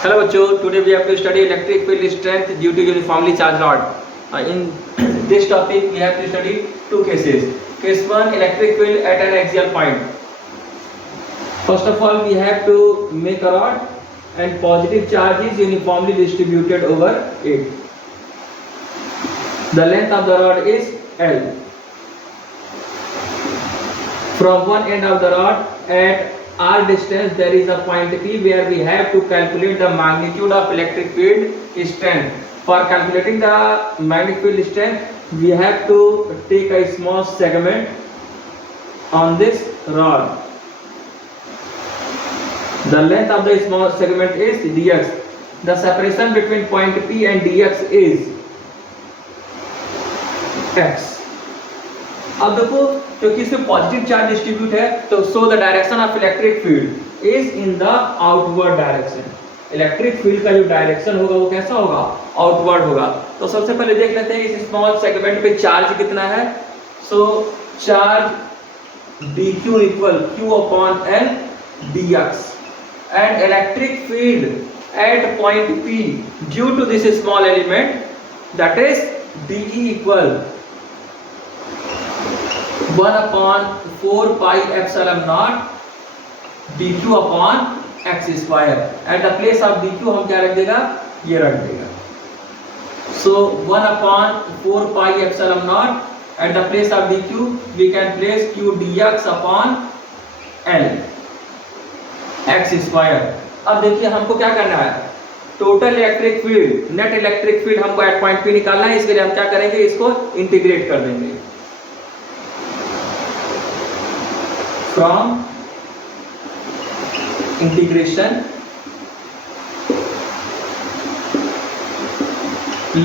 Hello bachcho, today we have to study electric field strength due to uniformly charged rod. In this topic we have to study two cases. Case 1, electric field at an axial point. First of all, we have to make a rod and positive charge is uniformly distributed over it. The length of the rod is L. From one end of the rod at r distance there is a point P where we have to calculate the magnitude of electric field strength. For calculating the magnetic field strength, we have to take a small segment on this rod. The length of the small segment is dx. The separation between point P and dx is x. अब देखो क्योंकि इसमें positive charge distribute है तो so the direction of electric field is in the outward direction. Electric field का जो direction होगा वो कैसा होगा? आउटवर्ड होगा. तो सबसे पहले देख लेते हैं इस स्मॉल सेगमेंट पे चार्ज कितना है. So charge dq equal q upon l dx and electric field at point P due to this small element that is dE equal 1 upon 4 pi epsilon naught dq upon x square. At the place of dq हम क्या रख देगा? ये रख देगा. So 1 upon 4 pi epsilon naught at the place of dq we can place q dx upon l x square. अब देखिए हमको क्या करना है? Total electric field, net electric field हमको एट पॉइंट P निकालना है. इसके लिए हम क्या करेंगे? इसको इंटीग्रेट कर देंगे. From integration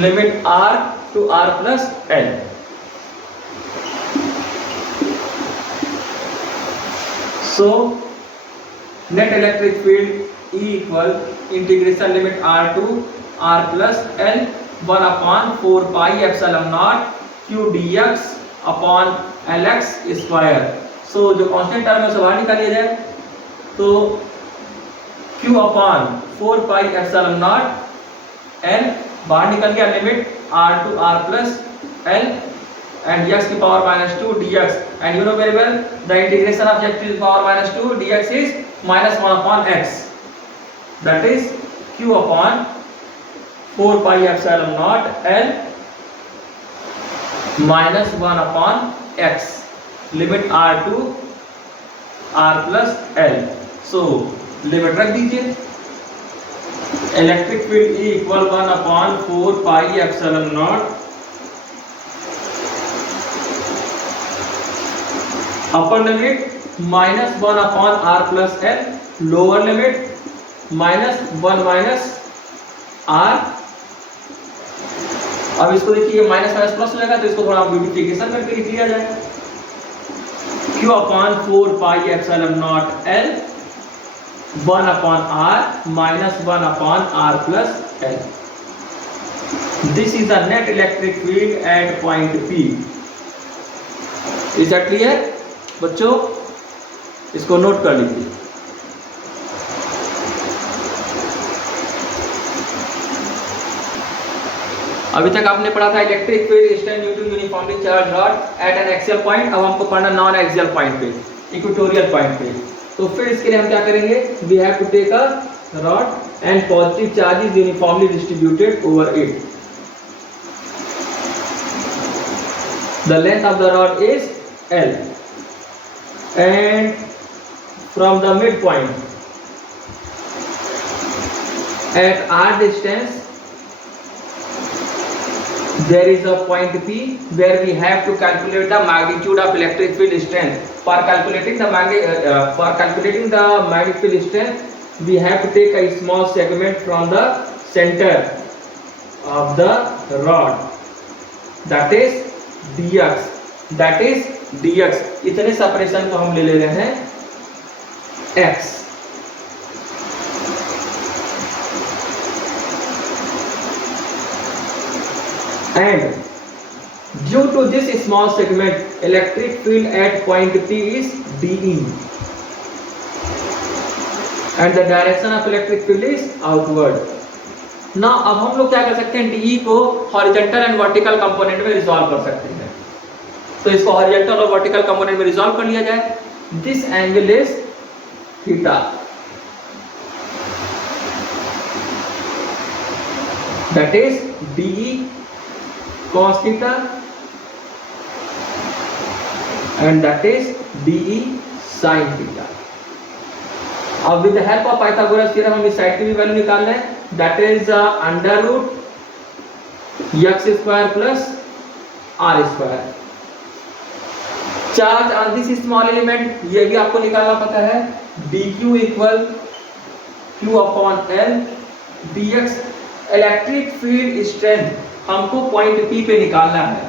limit r to r plus l. So net electric field E equal integration limit r to r plus l 1 upon 4 pi epsilon naught q dx upon lx square. सो जो constant term है उसे बाहर निकाल लिया जाए. तो q upon 4 pi epsilon naught l बाहर निकल गया. Limit r to r plus l and x की power -2 dx and you know very well the integration of x to the power -2 dx is -1 upon x, that is q upon 4 pi epsilon naught l -1 upon x. Limit r to r plus l. So limit रख दीजिए. Electric field E equal 1 upon 4 pi epsilon naught upper limit -1 upon r plus l, lower limit -1 minus r. अब इसको देखिए minus minus plus लगा तो इसको थोड़ा beautification करके लिख लिया जाए. q upon 4 pi epsilon naught l 1 upon r minus 1 upon r plus l. This is the net electric field at point P. Is that clear? बच्चों इसको नोट कर लीजिए. अभी तक आपने पढ़ा था electric field strength due to uniformly charge rod at an axial point. अब हमको पढ़ना नॉन एक्सियल पॉइंट पे, इक्वेटोरियल पॉइंट पे. तो फिर इसके लिए हम क्या करेंगे? We have to take a rod and positive charge is uniformly distributed over it. The length of the rod is L and from the midpoint at r distance there is a point P where we have to calculate the magnitude of electric field strength. For calculating the magnetic field strength, we have to take a small segment from the center of the rod. That is dx. That is dx. इतने separation को हम ले रहे हैं x. And due to this small segment, electric field at point P is dE. And the direction of electric field is outward. ना अब हम लोग क्या कर सकते हैं, डीई को हॉरिजॉन्टल एंड वर्टिकल कंपोनेंट में रिजॉल्व कर सकते हैं। तो इसको हॉरिजॉन्टल और वर्टिकल कंपोनेंट में रिजॉल्व कर लिया जाए। This angle is theta, that is DE cos theta and that is DE sin theta। अब with the help of Pythagoras theorem हम इस साइड की भी वैल्यू निकाल रहे हैं, that is under root x square plus r square. Charge on this small element, ये भी आपको निकालना पता है, dq equal q upon l dx। Electric field strength हमको पॉइंट P पे निकालना है।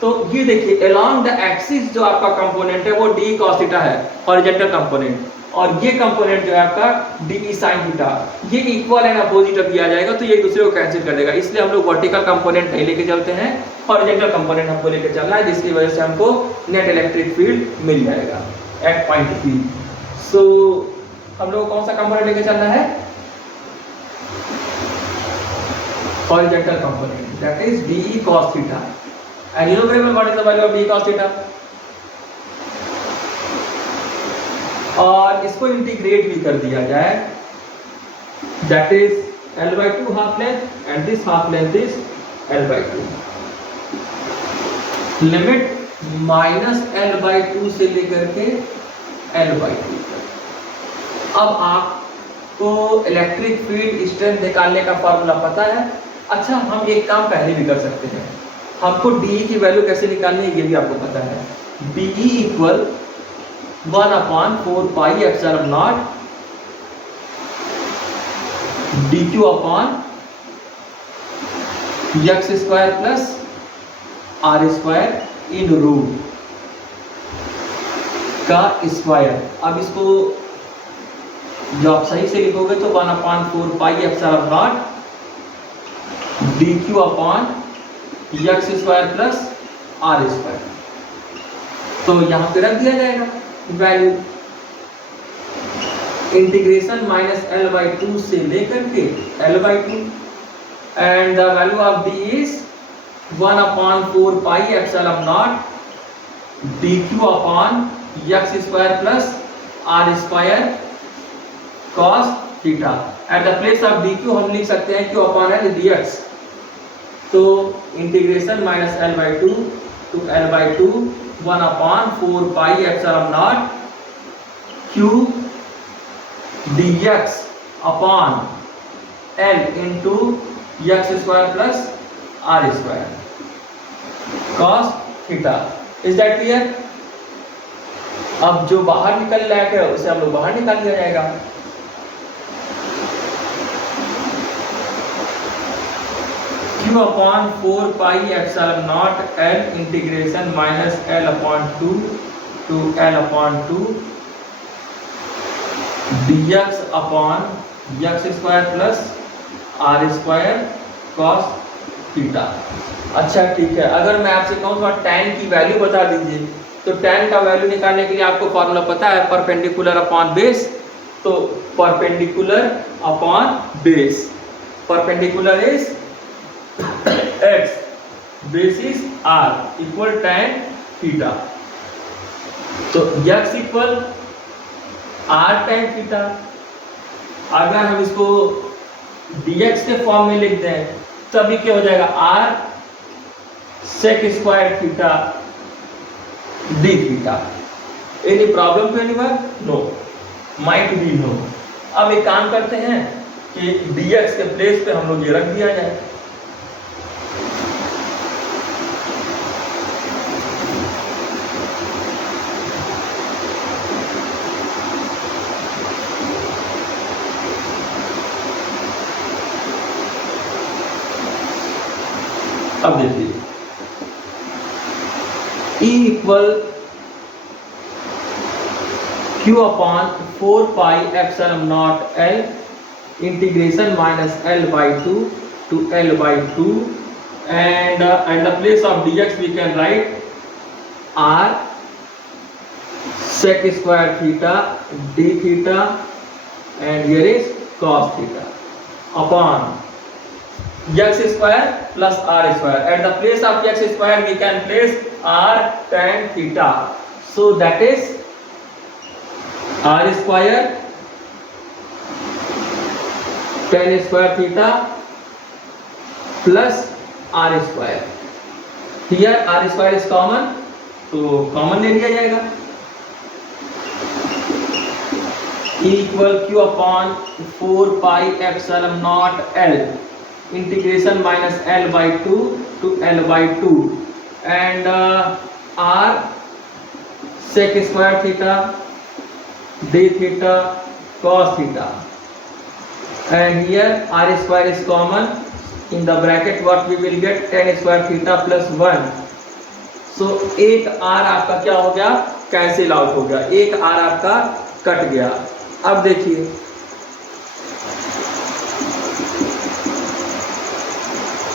तो ये देखिए अलोंग द एक्सिस जो आपका कंपोनेंट है वो d cos थीटा है, हॉरिजॉन्टल कंपोनेंट, और ये कंपोनेंट जो है आपका d sin थीटा, ये इक्वल एंड अपोजिट दिया जाएगा, तो ये एक दूसरे को कैंसिल कर देगा। इसलिए हम लोग वर्टिकल कंपोनेंट नहीं लेके चलते हैं, हॉरिजॉन्टल कंपोनेंट हमको लेके चलना है, जिसकी वजह से हमको नेट इलेक्ट्रिक फील्ड मिल जाएगा एट पॉइंट P। सो हम लोग कौन सा कंपोनेंट लेके चलना है, horizontal component, that is DE cos theta, and you know very well what is the value of DE cos theta। और इसको इंटीग्रेट भी कर दिया जाए, that is L/2 half length and this half length is L/2। Limit -L/2 से लेकर के L/2 तक। अब आपको इलेक्ट्रिक फील्ड स्ट्रेंथ निकालने का फॉर्मूला पता है। अच्छा, हम एक काम पहले भी कर सकते हैं, हमको DE की वैल्यू कैसे निकालनी है ये भी आपको पता है। DE equal 1/4 pi epsilon naught dq upon x square plus r square in root का स्क्वायर। अब इसको जो आप सही से लिखोगे तो 1/4 pi epsilon naught dq upon x square plus r square, तो यहां पे रख दिया जाएगा वैल्यू। इंटीग्रेशन -L/2 से लेकर के L/2 and the value of d is 1/4 pi epsilon naught dq upon x square plus r square cos theta. At the place of dq हम लिख सकते हैं q अपॉन l dx। तो integration -L/2 to L/2 1/4 pi epsilon naught q dx upon l into x square plus r square cos theta. Is that clear? अब जो बाहर निकल रहा है उसे हम लोग बाहर निकाल दिया जाएगा। q upon 4 pi epsilon naught l integration -L/2 to L/2 dx upon x square plus r square cos theta. अच्छा ठीक है, अगर मैं आपसे कहूँ तो tan की वैल्यू बता दीजिए, तो tan का वैल्यू निकालने के लिए आपको फॉर्मूला पता है, परपेंडिकुलर अपॉन बेस। तो perpendicular upon base, perpendicular is x, base is r equal tan theta. तो x equal r tan theta. अगर हम इसको dx के फॉर्म में लिख दें तभी क्या हो जाएगा, r sec square theta d theta. Any problem to anyone? No, might be no. अब एक काम करते हैं कि dx के प्लेस पे हम लोग ये रख दिया जाए। अब देखिए E equal q upon 4 pi epsilon naught l integration -L/2 to L/2 and at the place of dx we can write r sec square theta d theta and here is cos theta upon x square plus r square. At the place of x square we can place r tan theta, so that is r square tan square theta plus r square. Here r square is common, तो common ले लिया जाएगा. Equal q upon 4 pi epsilon naught l integration minus l by 2 to l by 2 and r sec square theta d theta cos theta and here r square is common. In the bracket what we will get tan square theta plus 1. So एक r आपका क्या हो गया, cancel out हो गया, एक r आपका cut गया. अब देखिए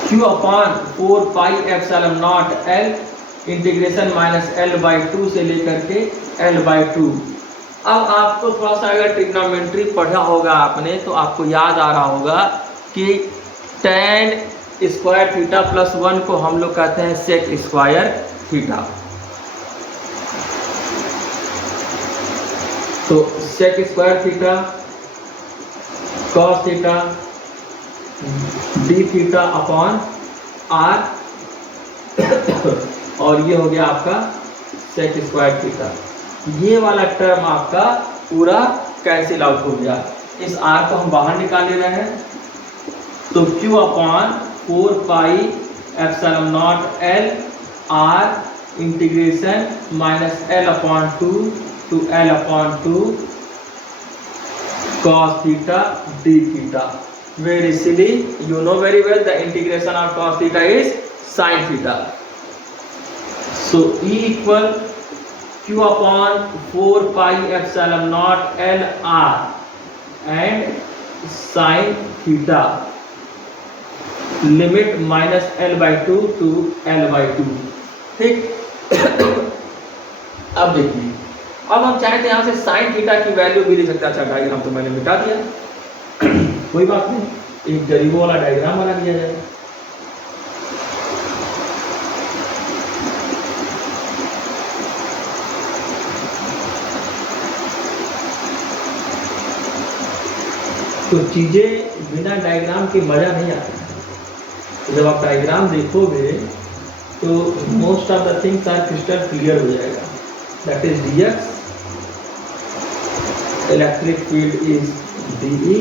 q upon 4 pi epsilon naught l integration minus l by 2 से लेकर के l बाई 2. अब आपको थोड़ा सा अगर ट्रिग्नोमेट्री पढ़ा होगा आपने तो आपको याद आ रहा होगा कि tan स्क्वायर थीटा प्लस 1 को हम लोग कहते हैं सेक स्क्वायर थीटा. तो sec square theta cos theta D theta upon R और ये हो गया आपका सेक स्क्वायर थीटा. ये वाला टर्म आपका पूरा कैंसिल आउट हो गया. इस आर को हम बाहर निकाल ले रहे हैं, तो q upon 4 pi epsilon naught l r integration minus l upon 2 to l upon 2 cos theta d theta. Very silly, you know very well the integration of cos theta is sin theta. So E equal q upon 4 pi epsilon naught l r and sin theta limit minus l by 2 to l by 2. ठीक. अब देखिए, अब हम चाहे तो यहाँ से sine theta की वैल्यू भी लिख सकते हैं. अच्छा डायग्राम तो मैंने मिटा दिया, कोई बात नहीं, एक जरीबों वाला डायग्राम बना दिया जाए. तो चीजें बिना डायग्राम के मजा नहीं आता. जब आप डायग्राम देखोगे तो most of the things are crystal clear हो जाएगा. That is dx, electric field is dE,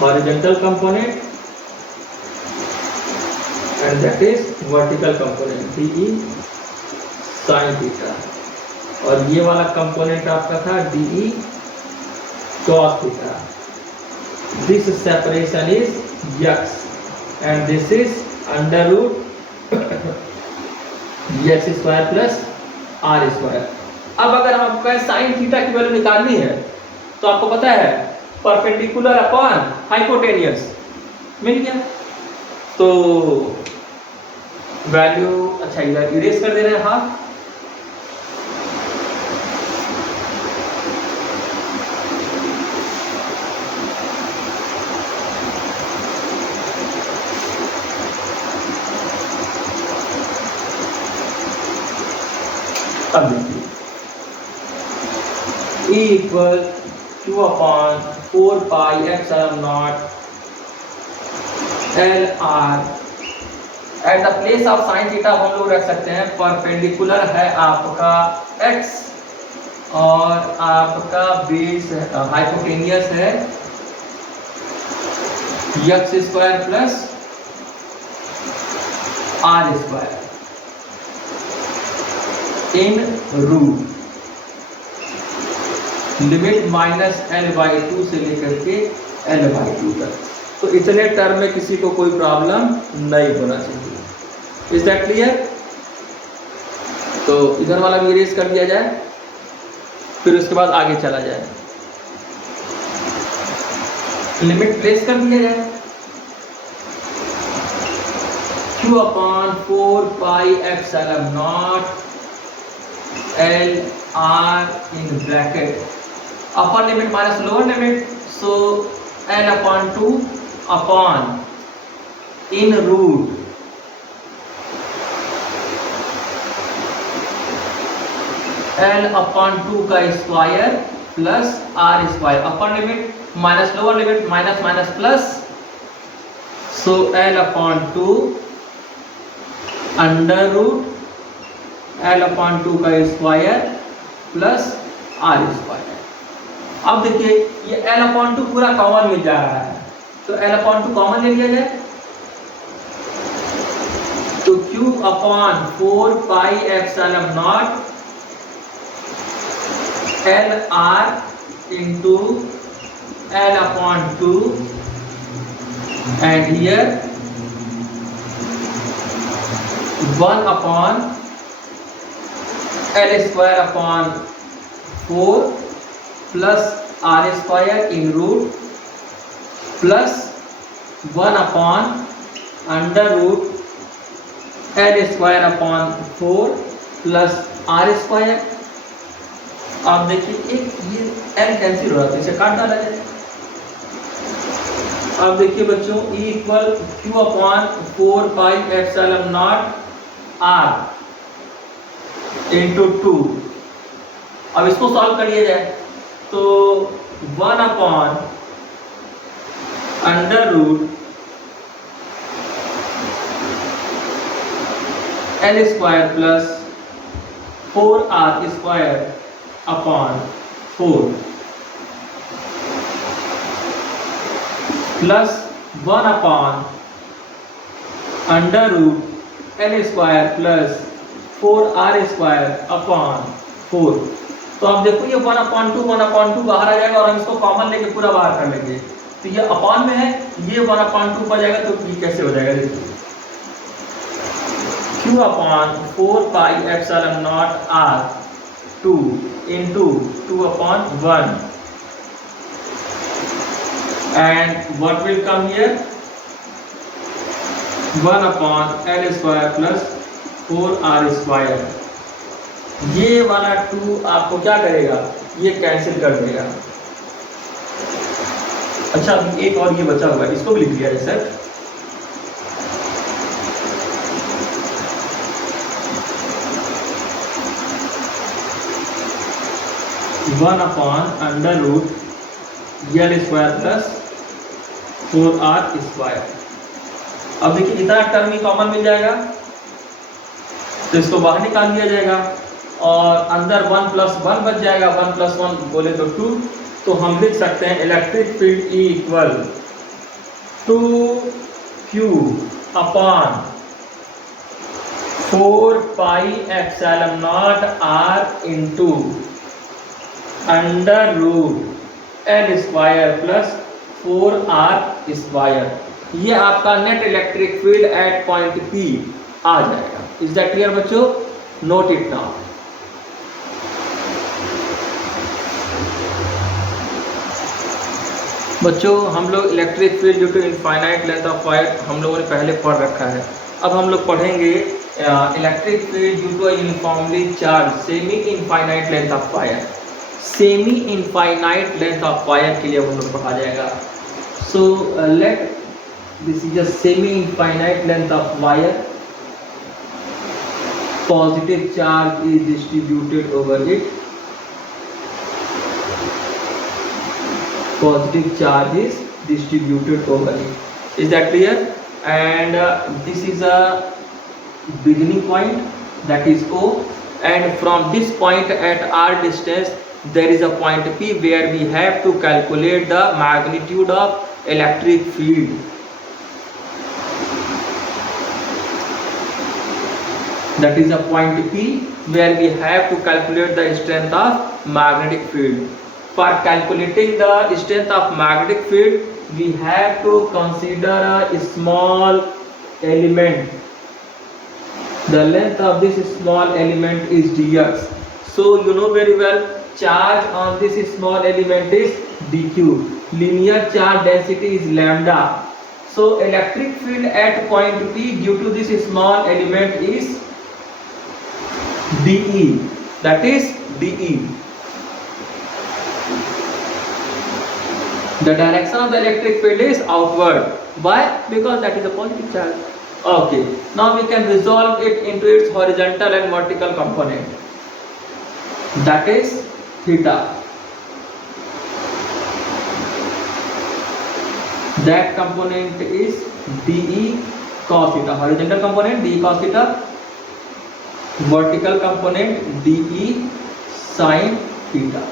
horizontal component, and that is vertical component dE sin theta. और ये वाला कंपोनेंट आपका था dE cos theta. This separation is x and this is under root x square plus R square. अब अगर आपको sine theta की value निकालनी है तो आपको पता है परपेंडिकुलर अपॉन हाइपोटेनियस मिल गया. तो वैल्यू अच्छा इधर इरेज कर दे रहे हैं हाफ. अब देखिए E equal q upon 4 pi epsilon naught l r. Eight the place of sine theta हम लोग रख सकते हैं परपेंडिकुलर है आपका x और आपका बेस हाइपोटेनियस है x square plus r square in root limit minus l by 2 से लेकर के l बाई 2 तक. तो इतने टर्म में किसी को कोई प्रॉब्लम नहीं होना चाहिए. Is that clear? तो इधर वाला भी इरेज कर दिया जाए, फिर उसके बाद आगे चला जाए. लिमिट प्लेस कर दिया जाए. q upon 4 pi epsilon naught l r in bracket upper limit minus lower limit, so L upon 2 upon in root L upon 2 का square plus R square, upper limit minus lower limit, minus minus plus, so L upon 2 under root L upon 2 का square plus R square. अब देखिए ये L upon 2 पूरा common मिल जा रहा है, तो L upon 2 कॉमन ले लिया जाए, तो Q upon 4 pi epsilon naught L R into L upon 2 and here 1 upon L square upon 4 plus R square in root plus 1 upon under root L square upon 4 plus R square। आप देखिए एक ये L cancel हो रहा है, इसे काट डाला जाए। अब देखिए बच्चों E equal Q upon 4 pi epsilon not R into 2। अब इसको सॉल्व कर लिया जाए, तो 1 upon under root L square plus 4R square upon 4 plus 1 upon under root L square plus 4R square upon 4। तो आप देखो ये 1 अपॉन 2 बाहर आ जाएगा और हम इसको कॉमन लेके पूरा बाहर कर लेंगे, तो ये अपॉन में है, ये 1 अपॉन 2 पर जाएगा, तो ये कैसे हो जाएगा देखिए Q upon 4 pi epsilon not R 2 into 2 upon 1 and what will come here 1 upon L square plus 4R square। ये वाला 2 आपको क्या करेगा, ये कैंसिल कर देगा। अच्छा अभी एक और ये बचा हुआ है, इसको भी लिख लिया जाए sir. One upon under root L square plus 4R square. अब देखिए इतना टर्म ही कॉमन मिल जाएगा, तो इसको बाहर निकाल दिया जाएगा और अंदर 1 प्लस 1 बच जाएगा, 1 प्लस 1 बोले तो 2। तो हम लिख सकते हैं electric field E equal 2Q upon 4 pi epsilon not R into under root L square plus 4R square. ये आपका net electric field at point P आ जाएगा। इज दैट क्लियर बच्चों? Note it now. बच्चों हम लोग electric field due to infinite length of wire हम लोगों ने पहले पढ़ रखा है। अब हम लोग पढ़ेंगे electric field due to uniformly charge semi infinite length of wire. Semi infinite length of wire के लिए हम लोग पढ़ा जाएगा। So let this is a semi infinite length of wire, positive charge is distributed over it, positive charge is distributed over it. Is that clear? And this is a beginning point, that is O, and from this point at r distance there is a point P where we have to calculate the magnitude of electric field. That is a point P where we have to calculate the strength of magnetic field. For calculating the strength of magnetic field, we have to consider a small element. The length of this small element is dx. So you know very well, charge on this small element is dq. Linear charge density is lambda. So electric field at point P due to this small element is dE, that is dE. The direction of the electric field is outward. Why? Because that is a positive charge. Okay. Now we can resolve it into its horizontal and vertical component. That is theta. That component is dE cos theta. Horizontal component dE cos theta. Vertical component dE sin theta.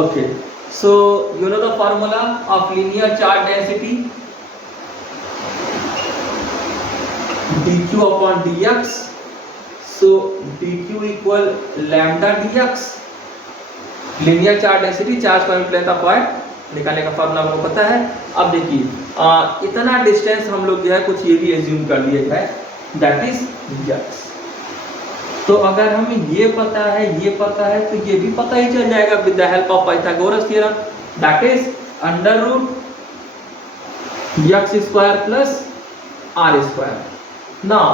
Okay. So you know the formula of linear charge density, dq upon dx. So dq equal lambda dx. Linear charge density, charge पर plane of point निकालने का formula आपको पता है। अब देखिए इतना distance हम लोग जो है कुछ ये भी एज्यूम कर लिए है, दैट इज x। तो अगर हमें ये पता है तो ये भी पता ही चल जाएगा with the help of Pythagoras theorem, that is under root x square plus r square. Now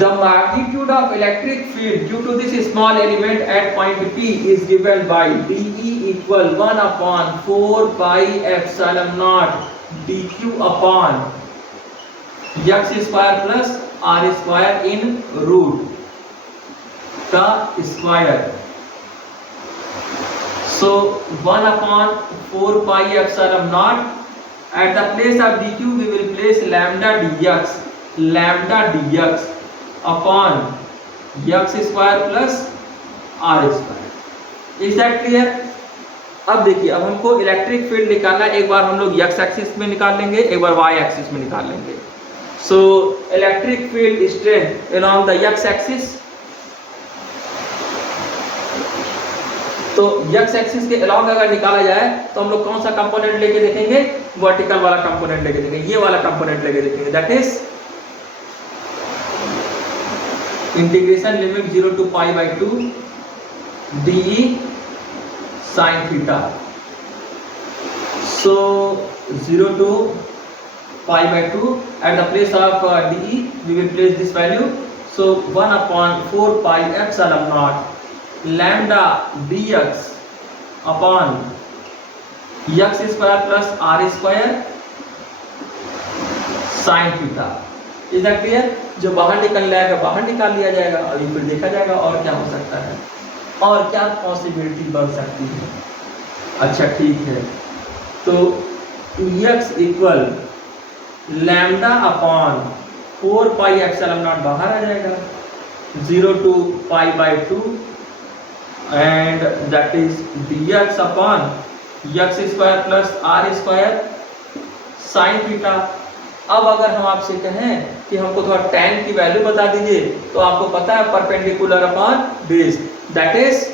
the magnitude of electric field due to this small element at point P is given by dE equal 1 upon 4 pi epsilon naught dq upon x square plus r square in root का square। So 1 upon 4 pi epsilon naught, at the place of dq we will place lambda dx upon x square plus r square। Is that clear? अब देखिए, अब हमको electric field निकालना, एक बार हम लोग x axis में निकाल लेंगे, एक बार y एक्सिस में निकाल लेंगे। So electric field strength along the x axis, तो x एक्सिस के अलोंग अगर निकाला जाए तो हम लोग कौन सा कंपोनेंट लेके देखेंगे? वर्टिकल वाला कंपोनेंट लेके देखेंगे, ये वाला कंपोनेंट लेके देखेंगे, that is integration limit 0 to pi by 2 dE sin theta। So 0 to pi by 2, at the place of dE we will place this value, so 1 upon 4 pi epsilon naught lambda dx upon x square plus r square sin theta। Is that clear? जो बाहर निकल जाएगा बाहर निकाल लिया जाएगा, अभी फिर देखा जाएगा और क्या हो सकता है और क्या पॉसिबिलिटी बढ़ सकती है। अच्छा ठीक है, तो x equal lambda upon 4 pi epsilon not बाहर आ जाएगा, 0 to pi by 2 and that is dx upon x square plus r square sine theta. अब अगर हम आपसे कहें कि हमको थोड़ा tan की वैल्यू बता दीजिए, तो आपको पता है perpendicular upon base, that is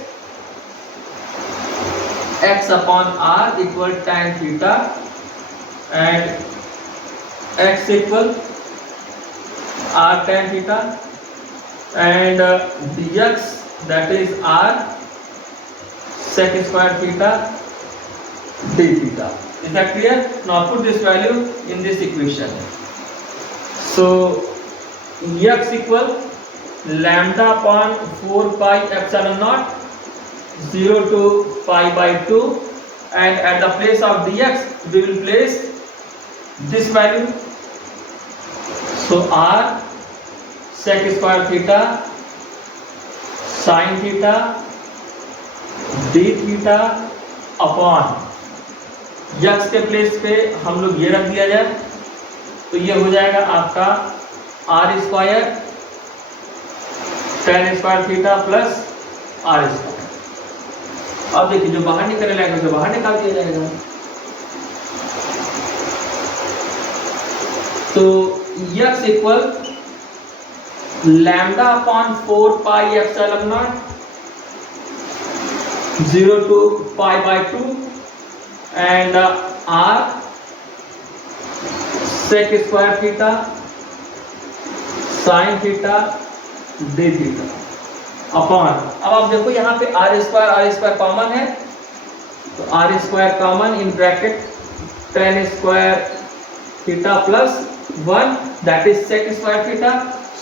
x upon r equal tan theta and x equal r tan theta and dx that is r sec square theta d theta। Is that clear? Now put this value in this equation. So x equal lambda upon 4 pi epsilon naught 0 to pi by 2, and at the place of dx we will place this value, so r sec square theta sin theta d theta upon x के place पे हम लोग ये रख दिया जाए, तो ये हो जाएगा आपका r square tan square theta plus r square. अब देखिए जो बाहर निकलने लगेगा उसे बाहर निकाल दिया जाएगा, तो x equal lambda upon 4 pi epsilon not 0 to pi by 2 and r sec square theta sin theta d theta upon, अब आप देखो यहाँ पे r स्क्वायर कॉमन है, तो r square common in bracket tan square theta plus 1 that is sec square theta.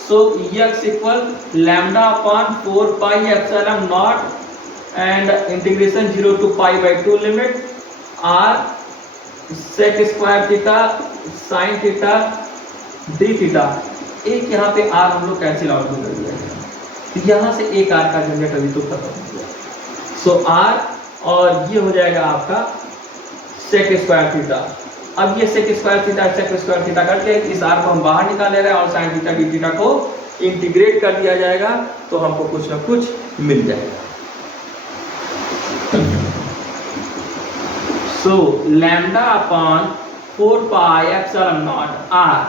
So x equal lambda upon 4 pi epsilon not and integration 0 to π/2 limit r sec square theta sin theta d theta. एक यहाँ पे r हम लोग cancel out कर दिया है, तो यहाँ से एक r का झंझट अभी तो खत्म हो गया। सो r और ये हो जाएगा आपका sec स्क्वायर थीटा। अब ये sec स्क्वायर थीटा करके इस r को हम बाहर निकाल ले रहे हैं और sin थीटा d थीटा को इंटीग्रेट कर दिया जाएगा, तो हमको कुछ ना कुछ मिल जाएगा। सो lambda upon 4 pi epsilon not r,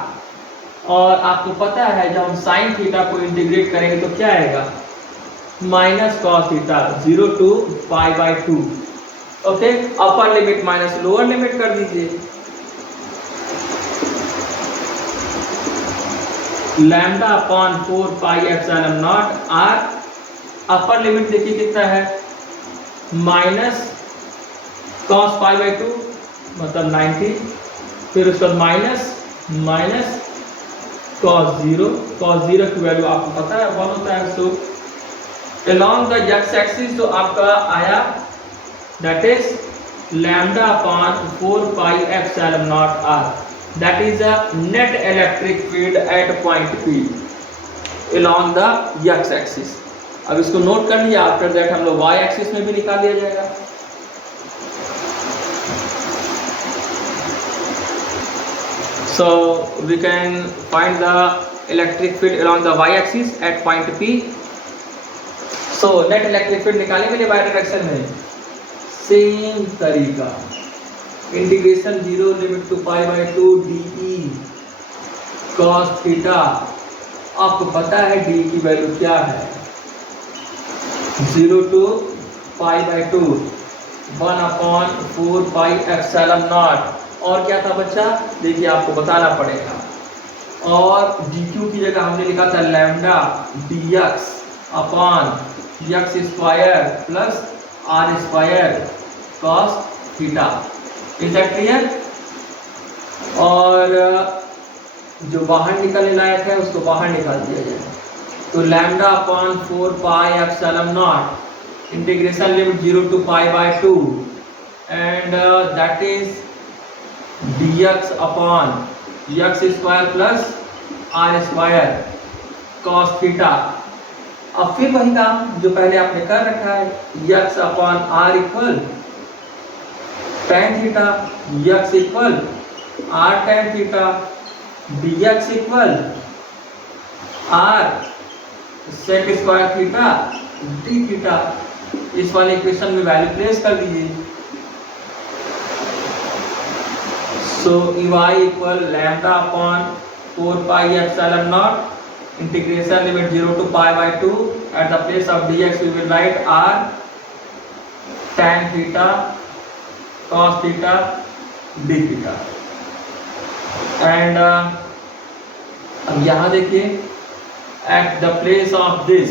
और आपको पता है जब हम साइन थीटा को इंटीग्रेट करेंगे तो क्या आएगा, minus cos theta 0 to π/2। Okay, upper limit minus lower limit कर दीजिए। Lambda upon 4 pi epsilon not r, upper limit देखिए कितना है, माइनस cos π/2 मतलब 90, फिर उसके बाद माइनस cos 0 की वैल्यू आपको पता है 1 होता है। सो along the x axis तो आपका आया that is lambda upon 4 pi epsilon naught r, that is a net electric field at point P along the x axis। अब इसको नोट कर लिया, आफ्टर दैट हम लोग y एक्सिस में भी निकाल लिया जाएगा। So we can find the electric field along the y-axis at point P. So net electric field निकालने के लिए y डायरेक्शन में सेम तरीका, integration 0 limit to π/2 dE cos theta. आपको पता है d की वैल्यू क्या है, 0 to π/2 1/4 पाई एप्सिलॉन नॉट। और क्या था बच्चा, देखिए आपको बताना पड़ेगा, और dq की जगह हमने लिखा था lambda dx upon x square plus r square cos theta. Is that clear? और जो बाहर निकलने लायक है उसको बाहर निकाल दिया जाए, तो lambda upon 4 pi epsilon not integration limit 0 to π/2 and that is dx upon x square plus r square cos theta. अब फिर वही काम जो पहले आपने कर रखा है, x upon r equal tan theta, x equal r tan theta, dx equal r sec square theta d theta. इस वाले इक्वेशन में वैल्यू प्लेस कर दीजिए। So Ey equal lambda upon 4 pi epsilon naught integration limit 0 to π/2, at the place of dx we will write r tan theta cos theta d theta। and अब यहाँ देखिए at the place of this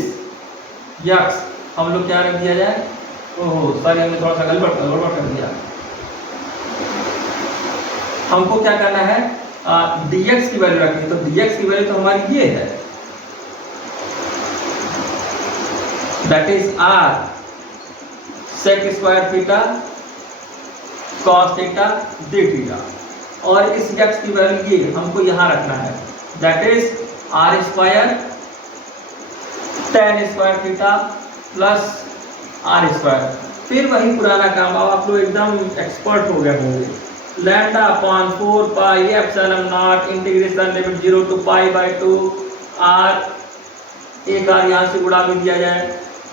x हम लोग क्या रख दिया जाए, ओहो सॉरी हमने थोड़ा सा गड़बड़ कर दिया। हमको क्या करना है, dx की वैल्यू रखनी है, तो dx की वैल्यू तो हमारी ये है, that is r sec square theta cos theta d theta, और इस x की वैल्यू ये हमको यहाँ रखना है, that is r square tan square theta plus r square. फिर वही पुराना काम, अब आप लोग एकदम एक्सपर्ट हो गए होंगे। Lambda upon 4 pi epsilon not integration limit 0 to π/2 r, एक r यहाँ से उड़ा भी दिया जाए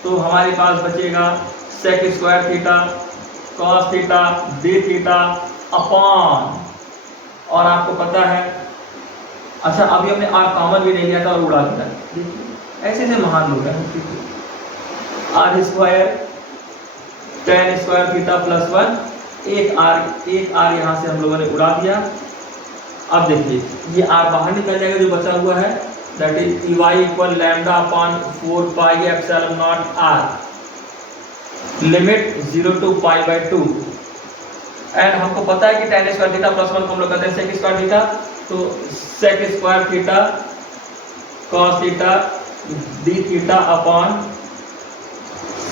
तो हमारे पास बचेगा sec square theta cos theta d theta upon, और आपको पता है, अच्छा अभी हमने r कॉमन भी नहीं लिया था और उड़ा दिया। ऐसे ऐसे महान लोग हैं, r square tan square theta plus 1, एक आर यहाँ से हम लोगों ने उड़ा दिया। अब देखिए ये आर बाहर निकल जाएगा, जो बचा हुआ है that is Ey equal lambda upon 4 pi epsilon not r limit 0 to π/2। And हमको पता है कि tan स्क्वायर थीटा प्लस 1 को हम लोग कहते हैं sec स्क्वायर थीटा, तो sec square theta cos theta d theta upon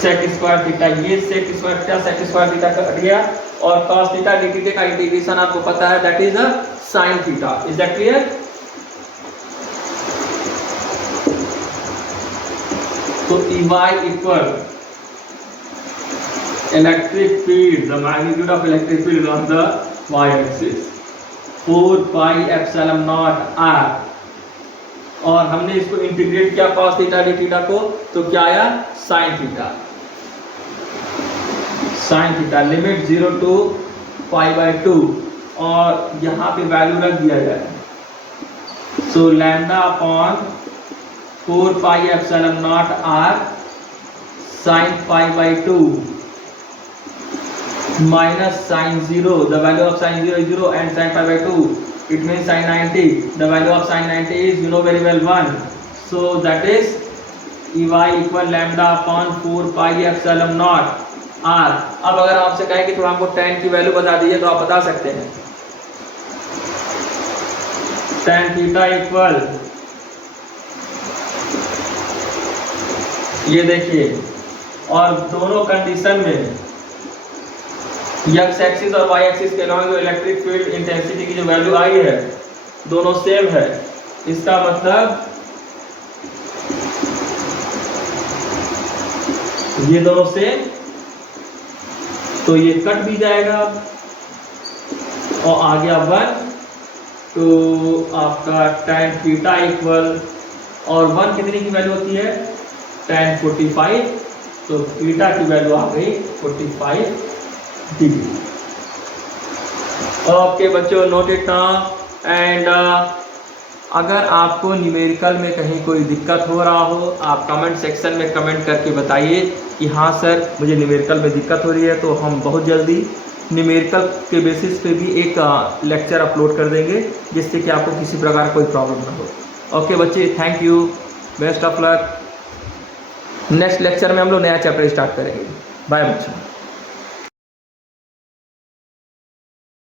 sec square theta, ये sec square theta sec square theta cut गया, और cos थीटा डी थीटा का इंटीग्रेशन आपको पता है, that is a sin theta. Is that clear? तो EY equal electric field, the magnitude of electric field on the y-axis 4 pi epsilon naught r, और हमने इसको इंटीग्रेट किया cos थीटा डी थीटा को, तो क्या आया sin theta. sin theta limit 0 to pi by 2, और यहाँ पे वैल्यू रख दिया जाए, सो lambda upon 4 pi epsilon not r sin pi by 2 minus sin 0, the value of sin 0 is 0 and sin pi by 2, it means sin 90, the value of sin 90 is you know very well 1, so that is EY equal lambda upon 4 pi epsilon naught r। अब अगर आपसे कहे कि थोड़ा हमको tan की value बता दीजिए, तो आप बता सकते हैं tan थीटा इक्वल, ये देखिए, और दोनों कंडीशन में एक्स एक्सिस और वाई एक्सिस के अलॉन्ग जो इलेक्ट्रिक फील्ड इंटेंसिटी की जो वैल्यू आई है दोनों सेम है, इसका मतलब ये दोनों सेम, तो ये कट भी जाएगा और आ गया 1, तो आपका tan थीटा इक्वल, और 1 कितने की वैल्यू होती है tan 45, तो थीटा की वैल्यू आ गई 45 डिग्री। ओके बच्चों, नोट इट नाउ। एंड अगर आपको न्यूमेरिकल में कहीं कोई दिक्कत हो रहा हो, आप कमेंट सेक्शन में कमेंट करके बताइए कि हाँ सर मुझे न्यूमेरिकल में दिक्कत हो रही है, तो हम बहुत जल्दी न्यूमेरिकल के बेसिस पे भी एक लेक्चर अपलोड कर देंगे, जिससे कि आपको किसी प्रकार कोई प्रॉब्लम ना हो। ओके बच्चे, thank you, best of luck. Next lecture में हम लोग नया चैप्टर स्टार्ट करेंगे। बाय बच्चों।